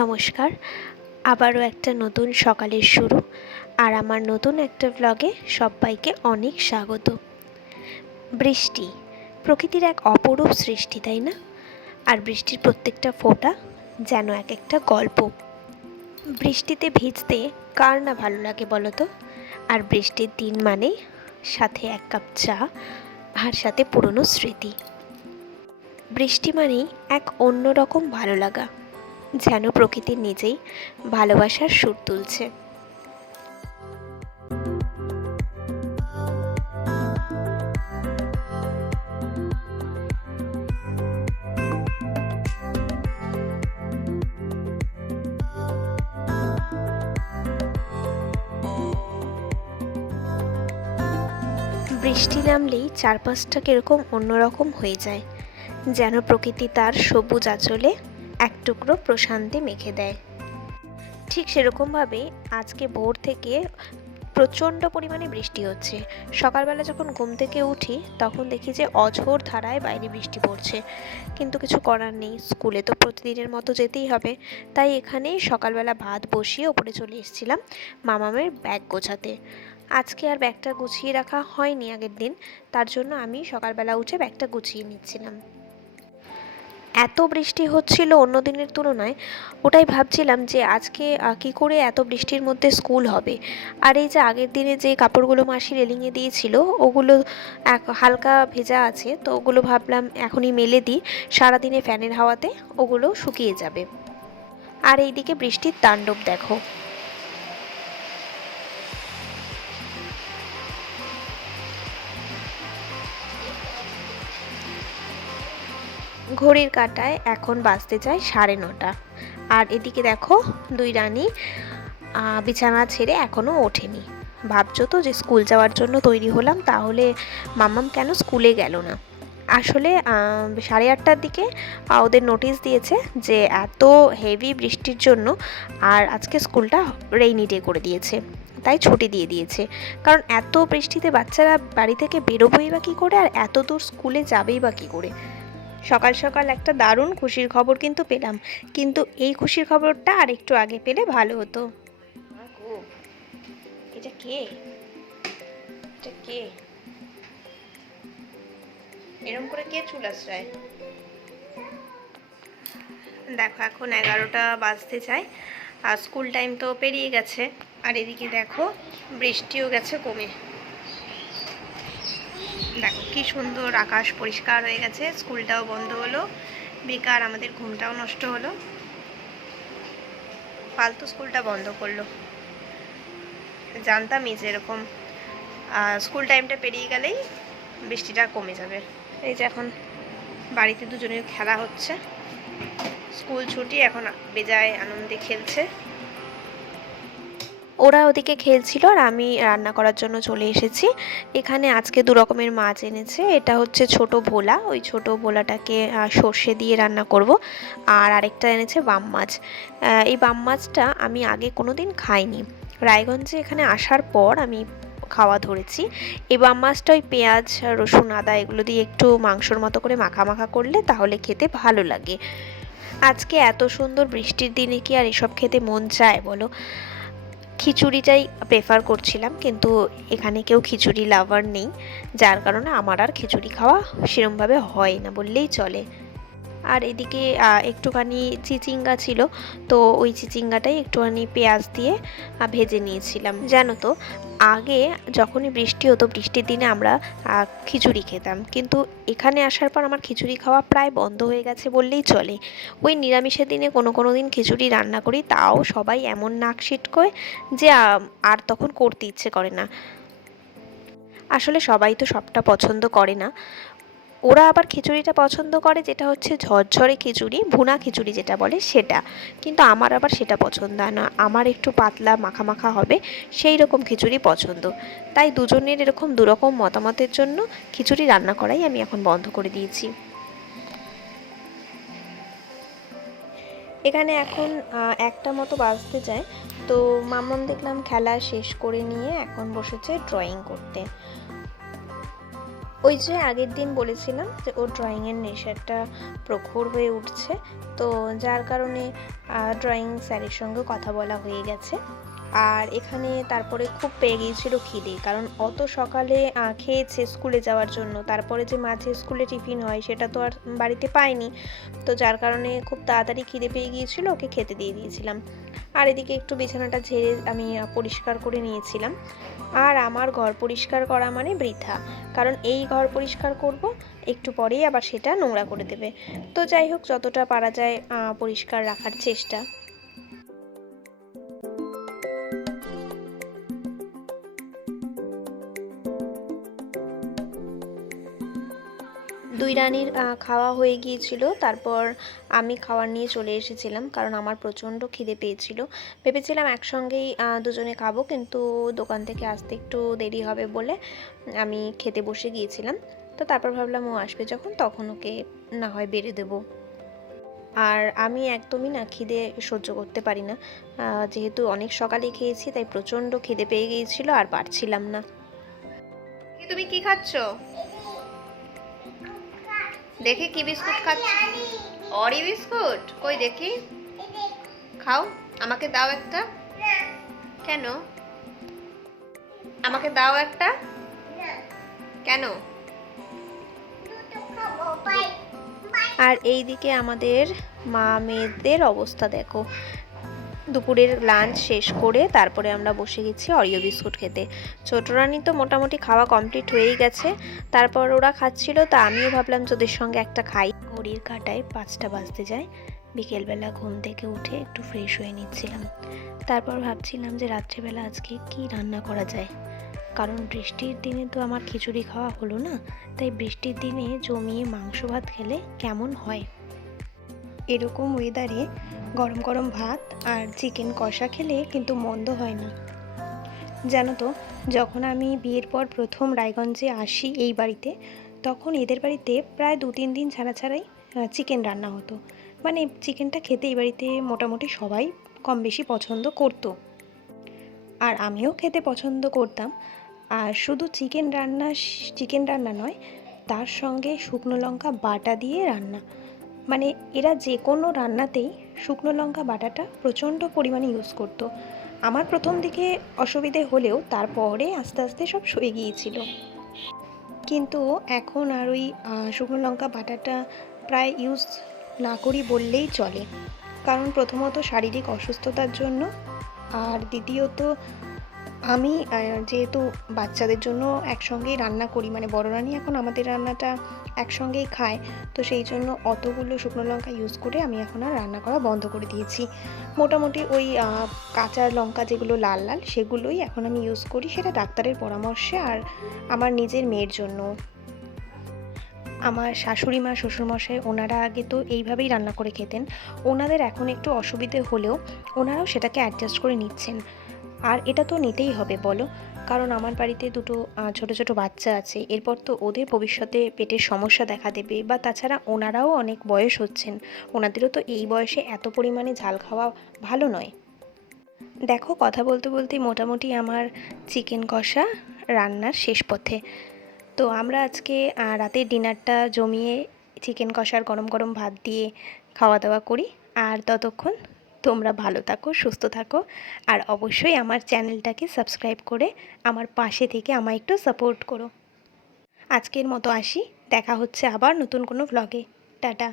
নমস্কার, আবারও একটা নতুন সকালের শুরু আর আমার নতুন একটা ব্লগে সবাইকে অনেক স্বাগত। বৃষ্টি প্রকৃতির এক অপরূপ সৃষ্টি, তাই না? আর বৃষ্টির প্রত্যেকটা ফোঁটা যেন এক একটা গল্প। বৃষ্টিতে ভিজতে কার না ভালো লাগে বলো তো? আর বৃষ্টির দিন মানে সাথে এক কাপ চা আর সাথে পুরনো স্মৃতি। বৃষ্টি মানেই এক অন্যরকম ভালো লাগা, যেন প্রকৃতি নিজেই ভালোবাসার সুর তুলছে। বৃষ্টি নামলেই চারপাশটা কিরকম অন্যরকম হয়ে যায়, যেন প্রকৃতি তার সবুজ আঁচলে এক টুকরো প্রশান্তি মেখে দেয়। ঠিক সেরকমভাবে আজকে ভোর থেকে প্রচণ্ড পরিমাণে বৃষ্টি হচ্ছে। সকালবেলা যখন ঘুম থেকে উঠি তখন দেখি যে অঝোর ধারায় বাইরে বৃষ্টি পড়ছে, কিন্তু কিছু করার নেই, স্কুলে তো প্রতিদিনের মতো যেতেই হবে। তাই এখানে সকালবেলা ভাত বসিয়ে ওপরে চলে এসেছিলাম মামামের ব্যাগ গোছাতে। আজকে আর ব্যাগটা গুছিয়ে রাখা হয়নি আগের দিন, তার জন্য আমি সকালবেলা উঠে ব্যাগটা গুছিয়ে নিচ্ছিলাম। এত বৃষ্টি হচ্ছিল অন্য দিনের তুলনায়, ওটাই ভাবছিলাম যে আজকে কী করে এত বৃষ্টির মধ্যে স্কুল হবে। আর এই যে আগের দিনে যে কাপড়গুলো মাসি রেলিংয়ে দিয়েছিল ওগুলো হালকা ভেজা আছে, তো ওগুলো ভাবলাম এখনই মেলে দিই, সারাদিনে ফ্যানের হাওয়াতে ওগুলো শুকিয়ে যাবে। আর এইদিকে বৃষ্টির তাণ্ডব দেখো। ঘড়ির কাঁটায় এখন বাজতে যায় 9:30, আর এদিকে দেখো দুই রানী বিছানা ছেড়ে এখনও ওঠেনি। ভাবছো তো যে স্কুল যাওয়ার জন্য তৈরি হলাম, তাহলে মাম্মাম কেন স্কুলে গেল না? আসলে 8:30টার দিকে ওদের নোটিশ দিয়েছে যে এত হেভি বৃষ্টির জন্য আর আজকে স্কুলটা রেইনি ডে করে দিয়েছে, তাই ছুটি দিয়ে দিয়েছে। কারণ এত বৃষ্টিতে বাচ্চারা বাড়ি থেকে বেরোবেই বা কী করে, আর এত দূর স্কুলে যাবেই বা কী করে। সকাল সকাল একটা দারুণ খুশির খবর কিন্তু পেলাম, কিন্তু এই খুশির খবরটা আর একটু আগে পেলে ভালো হতো। এটা কে? এটা কে? এরম করে কে চুল আশ্রয়? দেখো এখন 11টা বাজতে চায় আর স্কুল টাইম তো পেরিয়ে গেছে। আর এদিকে দেখো বৃষ্টিও গেছে কমে। দেখো কি সুন্দর আকাশ পরিষ্কার হয়ে গেছে, স্কুলটাও বন্ধ হলো, বেকার আমাদের ঘুমটাও নষ্ট হলো, ফালতু স্কুলটা বন্ধ করলো। জানতামই যে এরকম স্কুল টাইমটা পেরিয়ে গেলেই বৃষ্টিটা কমে যাবে। এই যে এখন বাড়িতে দুজনের খেলা হচ্ছে, স্কুল ছুটি, এখন বেজায় আনন্দে খেলছে। ওরা ওদিকে খেলছিল আর আমি রান্না করার জন্য চলে এসেছি। এখানে আজকে 2 রকমের মাছ এনেছে। এটা হচ্ছে ছোট ভোলা, ওই ছোট ভোলাটাকে সর্ষে দিয়ে রান্না করব। আর আরেকটা এনেছে বাম মাছ। এই বাম মাছটা আমি আগে কোনো দিন খাইনি, রায়গঞ্জে এখানে আসার পর আমি খাওয়া ধরেছি। এই বাম মাছটা ওই পেঁয়াজ রসুন আদা এগুলো দিয়ে একটু মাংসর মতো করে মাখা মাখা করলে তাহলে খেতে ভালো লাগে। আজকে এত সুন্দর বৃষ্টির দিনে কি আর এসব খেতে মন চায় বলো? খিচুড়িটাই প্রেফার করছিলাম, কিন্তু এখানে কেউ খিচুড়ি লাভার নেই, যার কারণে আমার আর খিচুড়ি খাওয়া সেরমভাবে হয় না বললেই চলে। আর এদিকে একটুখানি চিচিঙ্গা ছিল, তো ওই চিচিঙ্গাটাই একটুখানি পেঁয়াজ দিয়ে ভেজে নিয়েছিলাম। জানো তো আগে যখনই বৃষ্টি হতো বৃষ্টির দিনে আমরা খিচুড়ি খেতাম, কিন্তু এখানে আসার পর আমার খিচুড়ি খাওয়া প্রায় বন্ধ হয়ে গেছে বললেই চলে। ওই নিরামিষের দিনে কোনো দিন খিচুড়ি রান্না করি, তাও সবাই এমন নাক সিটকোয় যে আর তখন করতে ইচ্ছে করে না। আসলে সবাই তো সবটা পছন্দ করে না। ওরা আবার খিচুড়িটা পছন্দ করে যেটা হচ্ছে ঝরঝরে খিচুড়ি, ভুনা খিচুড়ি যেটা বলে সেটা, কিন্তু আমার আবার সেটা পছন্দ হয় না। আমার একটু পাতলা মাখা মাখা হবে সেই রকম খিচুড়ি পছন্দ। তাই দুজনের এরকম দুরকম মতামতের জন্য খিচুড়ি রান্না করাই আমি এখন বন্ধ করে দিয়েছি। এখানে এখন 1টা মতো বাজতে যায়, তো মাম্মাম দেখলাম খেলা শেষ করে নিয়ে এখন বসেছে ড্রয়িং করতে। ওই যে আগের দিন বলেছিলাম যে ওর ড্রয়িংয়ের নেশাটা প্রখর হয়ে উঠছে, তো যার কারণে ড্রয়িং স্যারের সঙ্গে কথা বলা হয়ে গেছে। আর এখানে তারপরে খুব পেয়ে গিয়েছিল খিদে, কারণ অত সকালে খেয়েছে স্কুলে যাওয়ার জন্য, তারপরে যে মাঝে স্কুলে টিফিন হয় সেটা তো আর বাড়িতে পায়নি, তো যার কারণে খুব তাড়াতাড়ি খিদে পেয়ে গিয়েছিল, ওকে খেতে দিয়ে দিয়েছিলাম। আর এদিকে একটু বিছানাটা ঝেড়ে আমি পরিষ্কার করে নিয়েছিলাম। আর আমার ঘর পরিষ্কার করা মানে বৃথা, কারণ এই ঘর পরিষ্কার করব, একটু পরেই আবার সেটা নোংরা করে দেবে। তো যাই হোক, যতটা পারা যায় পরিষ্কার রাখার চেষ্টা। দুই রানীর খাওয়া হয়ে গিয়েছিল, তারপর আমি খাবার নিয়ে চলে এসেছিলাম, কারণ আমার প্রচণ্ড খিদে পেয়েছিল। ভেবেছিলাম একসঙ্গেই দুজনে খাবো, কিন্তু দোকান থেকে আসতে একটু দেরি হবে বলে আমি খেতে বসে গিয়েছিলাম। তো তারপর ভাবলাম ও আসবে যখন, তখন ওকে না হয় বেড়ে দেবো। আর আমি একদমই না খিদে সহ্য করতে পারি না, যেহেতু অনেক সকালে খেয়েছি, তাই প্রচণ্ড খিদে পেয়ে গিয়েছিল আর পারছিলাম না। তুমি কি খাচ্ছ? দেখি কি বিস্কুট খাচ্ছ? অরি বিস্কুট? কই দেখি, খাও, আমাকে দাও একটা। কেন? আমাকে দাও একটা। কেন? আর এইদিকে আমাদের মা মেয়েদের অবস্থা দেখো, দুপুরের লাঞ্চ শেষ করে তারপরে আমরা বসে গেছি অরিও বিস্কুট খেতে। ছোট রানী তো মোটামুটি খাওয়া কমপ্লিট হয়েই গেছে, তারপর ওরা খাচ্ছিল, তা আমিও ভাবলাম যে ওদের সঙ্গে একটা খাই। ঘড়ির কাঁটায় 5টা বাজতে যায়। বিকেলবেলা ঘুম থেকে উঠে একটু ফ্রেশ হয়ে নিচ্ছিলাম, তারপর ভাবছিলাম যে রাত্রেবেলা আজকে কি রান্না করা যায়, কারণ বৃষ্টির দিনে তো আমার খিচুড়ি খাওয়া হলো না, তাই বৃষ্টির দিনে জমিয়ে মাংস ভাত খেলে কেমন হয়। এরকম ওয়েদারে গরম গরম ভাত আর চিকেন কষা খেলে কিন্তু মন্দ হয় না। জানো তো, যখন আমি বিয়ের পর প্রথম রায়গঞ্জে আসি এই বাড়িতে, তখন এদের বাড়িতে প্রায় 2-3 দিন ছাড়া ছাড়াই চিকেন রান্না হতো। মানে চিকেনটা খেতে এই বাড়িতে মোটামুটি সবাই কম বেশি পছন্দ করতো, আর আমিও খেতে পছন্দ করতাম। আর শুধু চিকেন রান্না নয়, তার সঙ্গে শুকনো লঙ্কা বাটা দিয়ে রান্না, মানে এরা যে কোনো রান্নাতেই শুকনো লঙ্কা বাটাটা প্রচণ্ড পরিমাণে ইউজ করতো। আমার প্রথম দিকে অসুবিধে হলেও তারপরে আস্তে আস্তে সব সয়ে গিয়েছিল, কিন্তু এখন আর ওই শুকনো লঙ্কা বাটাটা প্রায় ইউজ না করি বললেই চলে। কারণ প্রথমত শারীরিক অসুস্থতার জন্য, আর দ্বিতীয়ত আমি যেহেতু বাচ্চাদের জন্য একসঙ্গেই রান্না করি, মানে বড় রানী এখন আমাদের রান্নাটা একসঙ্গেই খায়, তো সেই জন্য অতগুলো শুকনো লঙ্কা ইউজ করে আমি এখন আর রান্না করা বন্ধ করে দিয়েছি। মোটামুটি ওই কাঁচা লঙ্কা যেগুলো লাল লাল সেগুলোই এখন আমি ইউজ করি, সেটা ডাক্তারের পরামর্শে আর আমার নিজের মেয়ের জন্য। আমার শাশুড়ি মা শ্বশুরমশাই ওনারা আগে তো এইভাবেই রান্না করে খেতেন, ওনাদের এখন একটু অসুবিধে হলেও ওনারাও সেটাকে অ্যাডজাস্ট করে নিচ্ছেন। আর এটা তো নিতেই হবে বলো, কারণ আমার বাড়িতে দুটো ছোট ছোট বাচ্চা আছে, এরপর তো ওদের ভবিষ্যতে পেটের সমস্যা দেখা দেবে, বা তাছাড়া ওনারাও অনেক বয়স হচ্ছেন, ওনাদেরও তো এই বয়সে এত পরিমাণে ঝাল খাওয়া ভালো নয়। দেখো, কথা বলতে বলতে মোটামুটি আমার চিকেন কষা রান্নার শেষ পথে। তো আমরা আজকে রাতের ডিনারটা জমিয়ে চিকেন কষার গরম গরম ভাত দিয়ে খাওয়া দাওয়া করি। আর ততক্ষণ তোমরা ভালো থাকো, সুস্থ থাকো, আর অবশ্যই আমার চ্যানেলটাকে সাবস্ক্রাইব করে আমার পাশে থেকে আমায় একটু সাপোর্ট করো। আজকের মতো আসি, দেখা হচ্ছে আবার নতুন কোনো ভ্লগে। টাটা।